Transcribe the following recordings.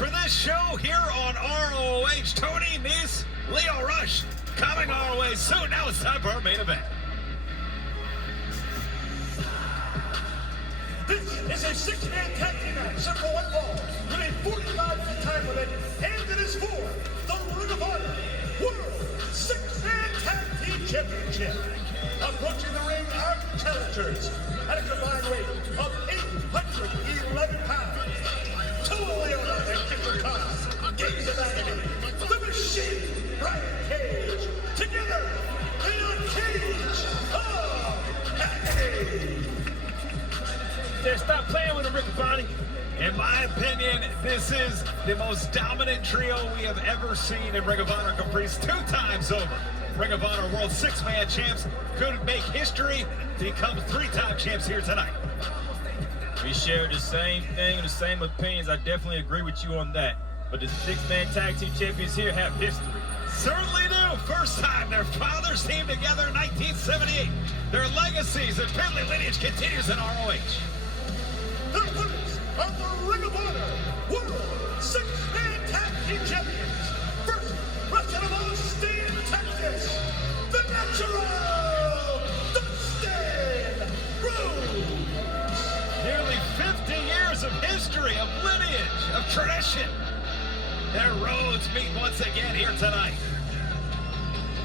for this show here on ROH. Tony Nese, Leo Rush, coming our way soon. Now it's time for our main event. This is a six-man tag team match set for one fall with a 45-minute time limit, and it is for the Ring of Honor World Six-Man Tag Team Championship. Approaching the ring are the challengers at a combined weight of 811 pounds. Leona and Victor Khan, Cage of Agony, the Machine, Brian Cage, together in a Cage of Agony. Stop playing with him, Rick Bonnie. In my opinion, this is the most dominant trio we have ever seen in Ring of Honor Caprice 2 times over. Ring of Honor World Six-Man Champs could make history to become 3-time champs here tonight. We share the same thing and the same opinions. I definitely agree with you on that. But the six-man tag team champions here have history. Certainly do. First time their fathers teamed together in 1978. Their legacies and family lineage continues in ROH. The winners of the Ring of Honor World Six-Man Tag Team Champions. First, wrestling of Austin, Texas, the Natural Dustin Rhodes. Nearly 50 years of history, of lineage, of tradition. Their roads meet once again here tonight.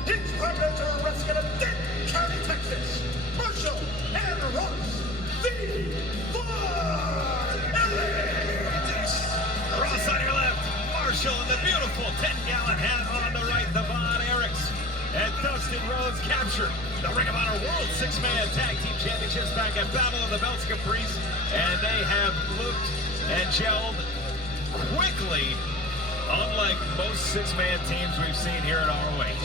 His partners are wrestling in Denton County, Texas, Marshall and Ross, the Von Erichs. Ross on your left, Marshall in the beautiful 10-gallon hat on the right, the Von Erichs. And Dustin Rhodes captured the Ring of Honor World Six-Man Tag Team Championships back at Battle of the Belts Caprice. And they have looked and gelled quickly, unlike most six-man teams we've seen here at ROH.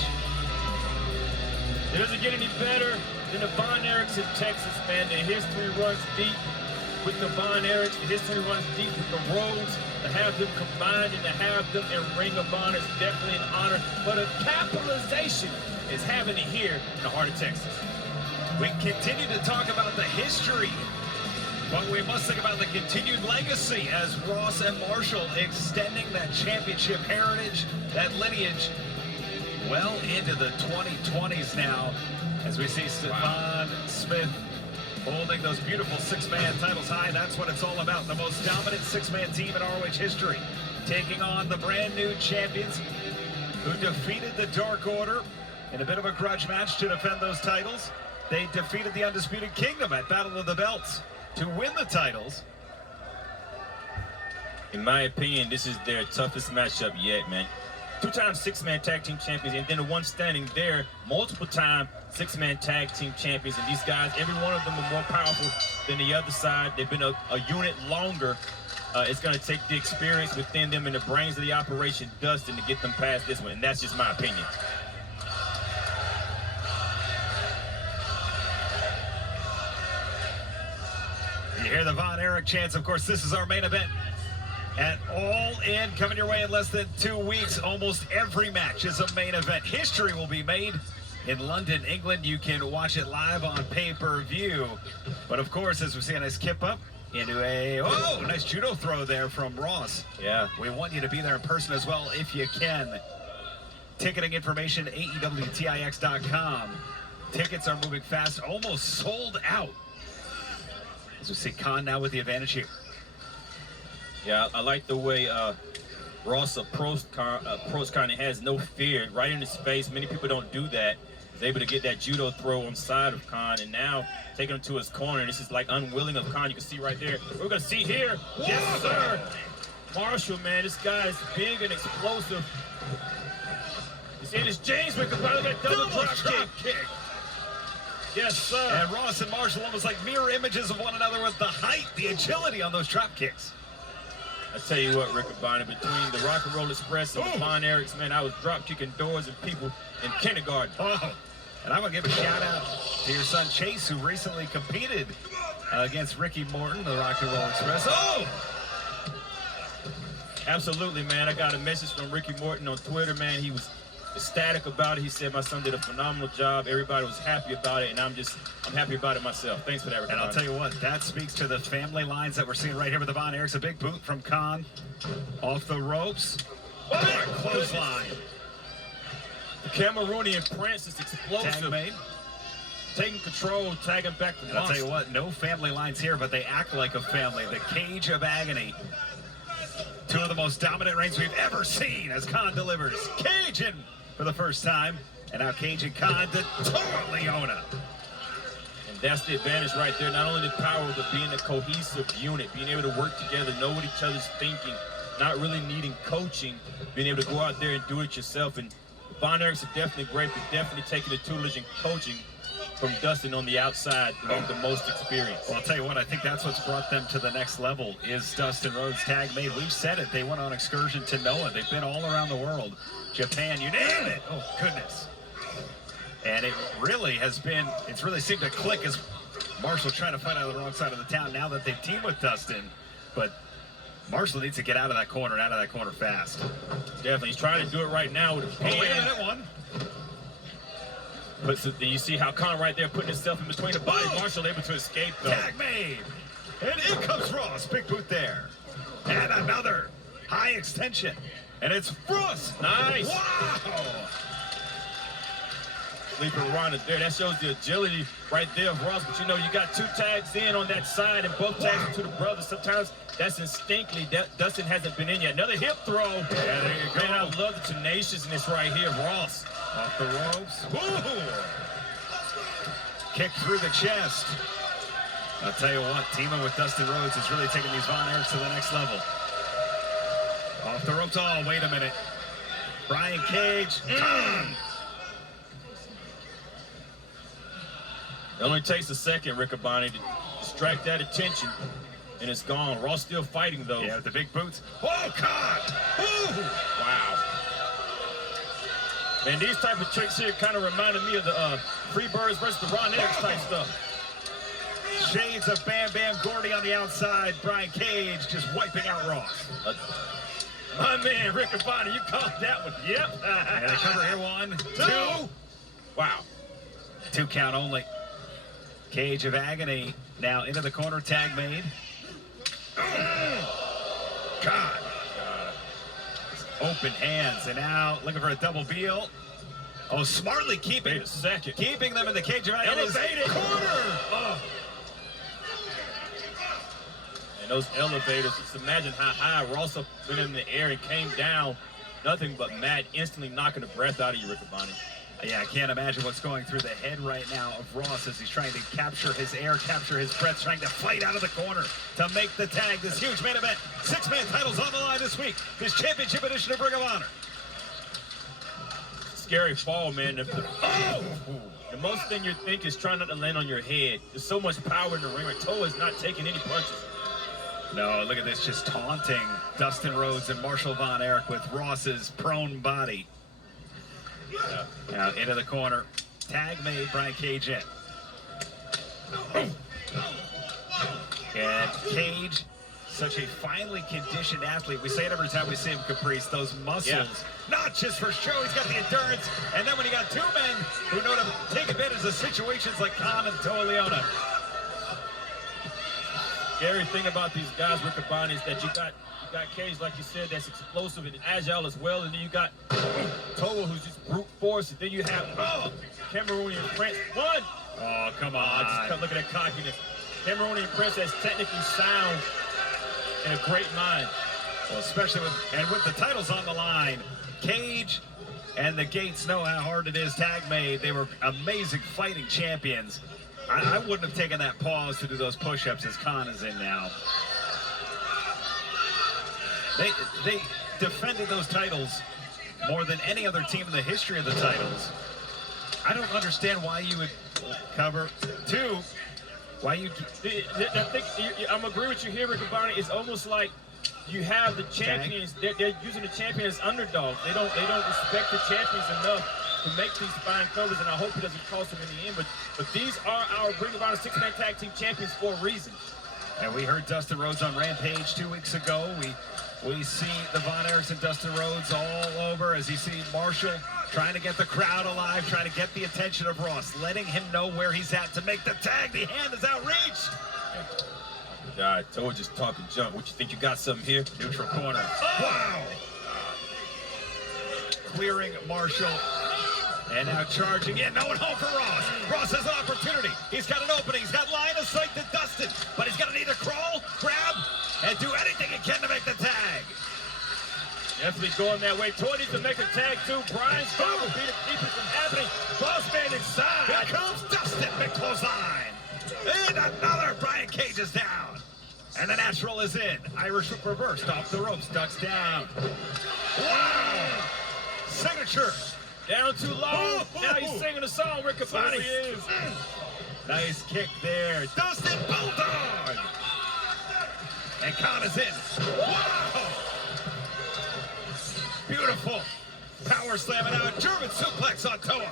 It doesn't get any better than the Von Erichs in Texas, man. The history runs deep with the Von Erichs. The history runs deep with the Rhodes. To have them combined and to have them in Ring of Honor is definitely an honor. But a capitalization is having it here in the heart of Texas. We continue to talk about the history, but we must think about the continued legacy as Ross and Marshall extending that championship heritage, that lineage, well into the 2020s now, as we see Stephon Smith holding those beautiful six-man titles high. That's what it's all about. The most dominant six-man team in ROH history, taking on the brand new champions who defeated the Dark Order in a bit of a grudge match to defend those titles. They defeated the Undisputed Kingdom at Battle of the Belts to win the titles. In my opinion, this is their toughest matchup yet, man. 2-time six-man tag team champions, and then the one standing there, multiple-time six-man tag team champions. And these guys, every one of them are more powerful than the other side. They've been a unit longer. It's going to take the experience within them and the brains of the operation, Dustin, to get them past this one. And that's just my opinion. You hear the Von Erich chants. Of course, this is our main event. And All In coming your way in less than 2 weeks. Almost every match is a main event. History will be made in London, England. You can watch it live on pay-per-view. But of course, as we see a nice kip up into a, oh, nice judo throw there from Ross. Yeah. We want you to be there in person as well if you can. Ticketing information, AEWTIX.com. Tickets are moving fast, almost sold out. As we see Khan now with the advantage here. Yeah, I like the way Ross approached Khan and has no fear right in his face. Many people don't do that. He's able to get that judo throw on side of Khan and now taking him to his corner. This is like unwilling of Khan. You can see right there. We're going to see here. Whoa! Yes, sir. Marshall, man, this guy is big and explosive. You see this James with that double drop kick. Yes, sir. And Ross and Marshall almost like mirror images of one another with the height, the agility on those drop kicks. I tell you what, Rick Bonnie, between the Rock and Roll Express and the Von Erichs, man, I was drop kicking doors and people in kindergarten. Oh, and I'm going to give a shout out to your son Chase, who recently competed against Ricky Morton, the Rock and Roll Express. Oh! Absolutely, man. I got a message from Ricky Morton on Twitter, man. He was ecstatic about it. He said my son did a phenomenal job. Everybody was happy about it, and I'm happy about it myself. Thanks for that, Rick. And I'll tell you what, that speaks to the family lines that we're seeing right here with the Von Erichs. A big boot from Khan off the ropes. Oh, clothesline. The Cameroonian Prince is explosive. Tag made. Taking control, tagging back the And I'll tell you what, no family lines here, but they act like a family. The Cage of Agony. Two of the most dominant reigns we've ever seen as Khan delivers. Cage in for the first time. And now Cage and Khan to Leona. And that's the advantage right there. Not only the power, but being a cohesive unit, being able to work together, know what each other's thinking, not really needing coaching, being able to go out there and do it yourself. And the Von Erichs are definitely great, but definitely taking the tutelage and coaching from Dustin on the outside, with the most experience. Well, I'll tell you what, I think that's what's brought them to the next level is Dustin Rhodes tag made. We've said it. They went on excursion to Noah. They've been all around the world. Japan, you name it. Oh, goodness. And it really has been, it's really seemed to click as Marshall trying to fight out of the wrong side of the town now that they've teamed with Dustin. But Marshall needs to get out of that corner and out of that corner fast. Definitely. He's trying to do it right now with a pan. Oh, wait a minute, one. But so you see how Khan right there putting himself in between the body. Marshall able to escape though. Tag made. And in comes Ross. Big boot there. And another high extension. And it's Ross. Nice. Wow. Sleeper Ronda there. That shows the agility right there of Ross. But you know, you got two tags in on that side and both tags are to the brothers. Sometimes that's instinctively. Dustin hasn't been in yet. Another hip throw. Yeah, there you go. Man, I love the tenaciousness right here. Ross Off the ropes. Woo! Kick through the chest. I'll tell you what, teaming with Dustin Rhodes is really taking these Von Erichs to the next level. Off the ropes. Oh, wait a minute. Brian Cage. It only takes a second, Riccaboni, to distract that attention, and it's gone. Ross still fighting, though. Yeah, with the big boots. Oh, God! Ooh. Wow. And these type of tricks here kind of reminded me of the Freebirds versus the Von Erichs type stuff. Shades of Bam Bam Gordy on the outside. Brian Cage just wiping out Ross. My man, Riccaboni, you caught that one. Yep. And they cover here. 1, 2. Wow. 2 count only. Cage of Agony now into the corner, tag made. God. Open hands, and now looking for a double heel. Oh, smartly keeping them in the Cage of Agony. Elevated Corner. Oh. And those elevators, just imagine how high Ross up went in the air and came down. Nothing but mad, instantly knocking the breath out of you, Riccaboni. Yeah, I can't imagine what's going through the head right now of Ross as he's trying to capture his air, capture his breath, trying to fight out of the corner to make the tag. This huge main event, 6-man titles on the line this week. This championship edition of Ring of Honor. Scary fall, man. The most thing you think is trying not to land on your head. There's so much power in the ring. Toa is not taking any punches. No, look at this, just taunting Dustin Rhodes and Marshall Von Erich with Ross's prone body. Yeah. Now into the corner. Tag made, Brian Cage in. And Cage, such a finely conditioned athlete. We say it every time we see him, Caprice. Those muscles, not just for show. He's got the endurance. And then when you got 2 men who know to take advantage of situations like Khan and Toa Leona. Scary thing about these guys, Riccaboni, is that you got Cage, like you said, that's explosive and agile as well, and then you got Toa, who's just brute force, and then you have Cameroonian Prince. One! Oh, come on. Just look at that cockiness. Cameroonian Prince that's technically sound and a great mind. Well, especially with the titles on the line. Cage and the Gates know how hard it is. Tag made. They were amazing fighting champions. I wouldn't have taken that pause to do those push-ups as Khan is in now. They defended those titles more than any other team in the history of the titles. I don't understand why you would cover 2. Why you? I'm agree with you here, Riccaboni. It's almost like you have the champions. They're using the champion as underdogs. They don't respect the champions enough to make these fine covers, and I hope it doesn't cost them in the end. But these are our Ring of Honor 6-man tag team champions for a reason. And we heard Dustin Rhodes on Rampage 2 weeks ago. We see the Von Erichs and Dustin Rhodes all over as you see Marshall Trying to get the crowd alive, trying to get the attention of Ross, letting him know where he's at to make the tag. The hand is outreached. God, I told you, just talking junk. What you think, you got something here? Neutral corner. Oh. Wow. Clearing Marshall. And now charging in. No one home for Ross. Ross has an opportunity. He's got an opening. He's got line of sight to Dustin. But he's going to either crawl, grab, and do anything he can to make the tag. Definitely going that way. Toy needs to make a tag too. Brian's job will be to keep it from happening. Boss man inside. Here comes Dustin. Big clothesline. And another. Brian Cage is down. And the natural is in. Irish whip reversed off the ropes. Ducks down. Wow. Signature. Down too low. Now he's singing a song. Riccaboni is. Nice kick there. Dustin Bulldog. And Khan is in. Wow. Beautiful. Power slamming out. German suplex on Toa.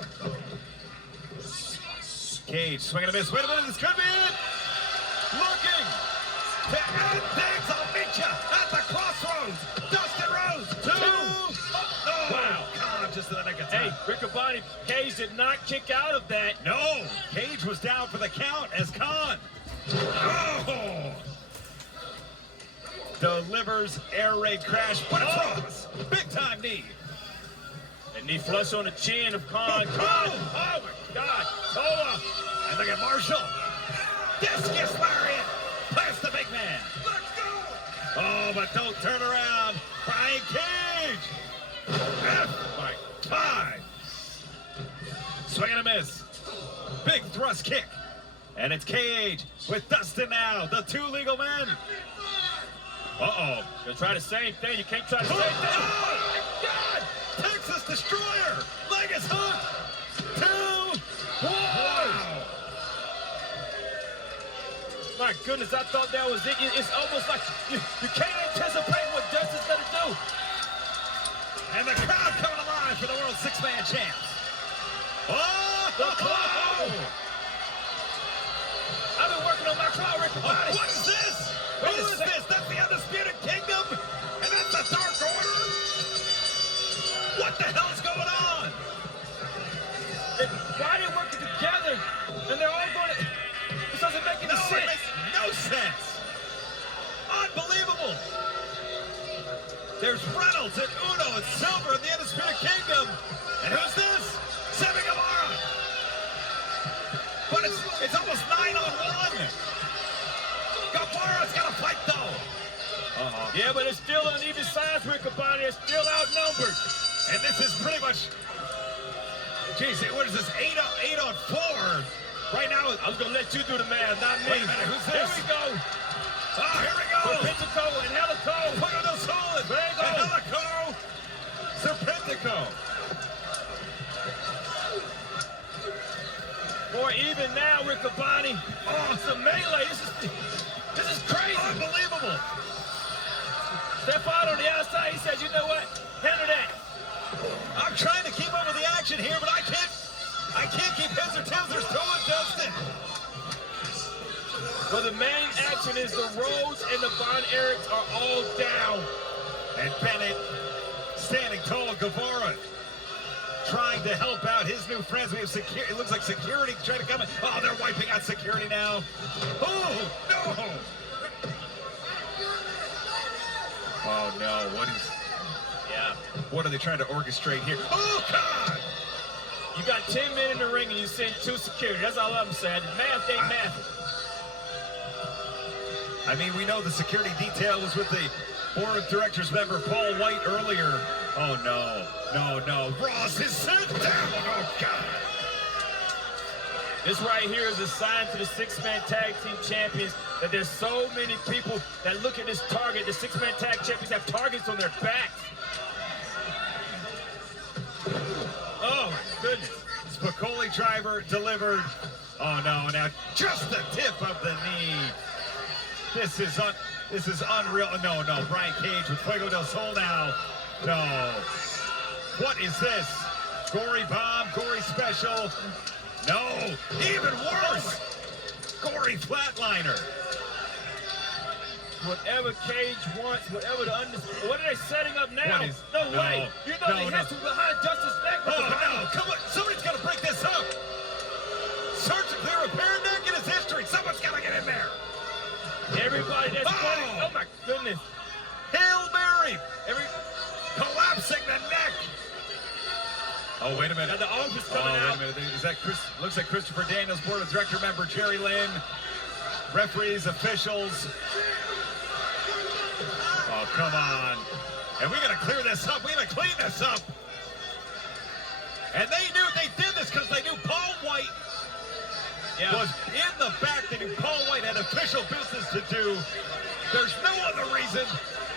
Cage swinging a miss. Wait a minute. This could be it. Looking to end things. I'll meet you at the crossroads. Dustin Rhodes. 2. Oh, wow. Khan just in the nick of time. Hey, Riccaboni, Cage did not kick out of that. No. Cage was down for the count as Khan. Oh. Delivers air raid crash, but it's Ross. Big time knee. And knee flush on the chin of Khan. Oh my God. Toa. And look at Marshall. Discus lariat. Past the big man. Let's go. Oh, but don't turn around. Brian Cage. F5. Swing and a miss. Big thrust kick. And it's Cage with Dustin now. The 2 legal men. Uh-oh. You'll try the same thing. You can't try the same thing. Oh, my God! Texas Destroyer! Leg is hooked! 2, 1! Wow. My goodness, I thought that was it. It's almost like you can't anticipate what Dustin's going to do. And the crowd coming alive for the World 6-Man champs. Oh! The crowd! I've been working on my crowd, Riccaboni. What is this? Who is this? That's the Undisputed Kingdom? And that's the Dark Order? What the hell's going on? Why are they working together? And they're all going to... This doesn't make any sense. It makes no sense. Unbelievable. There's Reynolds and Uno and Silver in the Undisputed Kingdom. And who's this? Sammy Guevara. But it's almost 9-on-1. Guevara's got to fight, though. Yeah, but it's still on either side, Riccaboni. It's still outnumbered. And this is pretty much... Geez, what is this? 8-on-4. Right now, I was going to let you do the math, not me. Wait a minute, who's this? Here we go. Oh, here we go. Serpentico and Helico. Fuego del Sol and Helico. Serpentico. More even now, Riccaboni. Oh, it's a melee. This is crazy. Unbelievable. Step out on the outside. He says, you know what? Handle that. I'm trying to keep up with the action here, but I can't keep heads or tails. There's Toa and Dustin. Well, the main action is the Rhodes and the Von Erichs are all down. And Bennett standing tall. Guevara trying to help out his new friends. We have security. It looks like security trying to come in. Oh, they're wiping out security now. Oh, no. Oh, no. What is... Yeah. What are they trying to orchestrate here? Oh, God. You got 10 men in the ring and you send 2 security. That's all I'm saying. Math ain't math. I mean, we know the security detail was with the board of directors member Paul White earlier. Oh, no. No. Ross is sent down. Oh, God. This right here is a sign to the 6-man tag team champions that there's so many people that look at this target. The 6-man tag champions have targets on their backs. Oh, my goodness. Spicoli driver delivered. Oh, no. Now just the tip of the knee. This is unreal. No. Brian Cage with Fuego del Sol now. No. What is this? Gory bomb, gory special. No. Even worse. Gory flatliner. Whatever Cage wants, whatever the what are they setting up now? What is, no way. You know they have to behind Dustin's neck. Oh, Oh, wait a minute. Now the arms is coming out. Wait a minute. Is that looks like Christopher Daniels, board of director member Jerry Lynn, referees, officials. Oh, come on. And we got to clear this up. We got to clean this up. And they did this because they knew Paul White was in the back. They knew Paul White had official business to do. There's no other reason.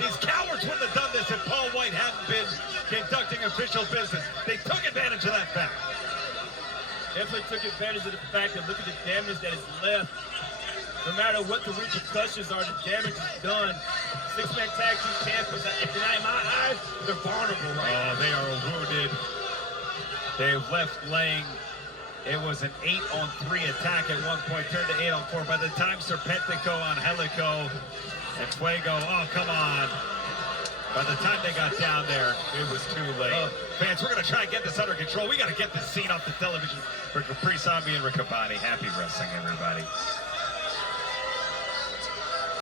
These cowards wouldn't have done this if Paul White hadn't been conducting official business. They took advantage of that fact. Definitely took advantage of the fact that look at the damage that is left. No matter what the repercussions are, the damage is done. Six-man tag team champions, in my eyes, they're vulnerable right now. They are wounded. They've left laying. It was an 8-on-3 attack at one point, turned to 8-on-4. By the time Serpentico, Angelico, and Fuego, oh, come on. By the time they got down there, it was too late. Fans, we're going to try and get this under control. We got to get this scene off the television for Capri Zombie and Riccaboni. Happy wrestling, everybody.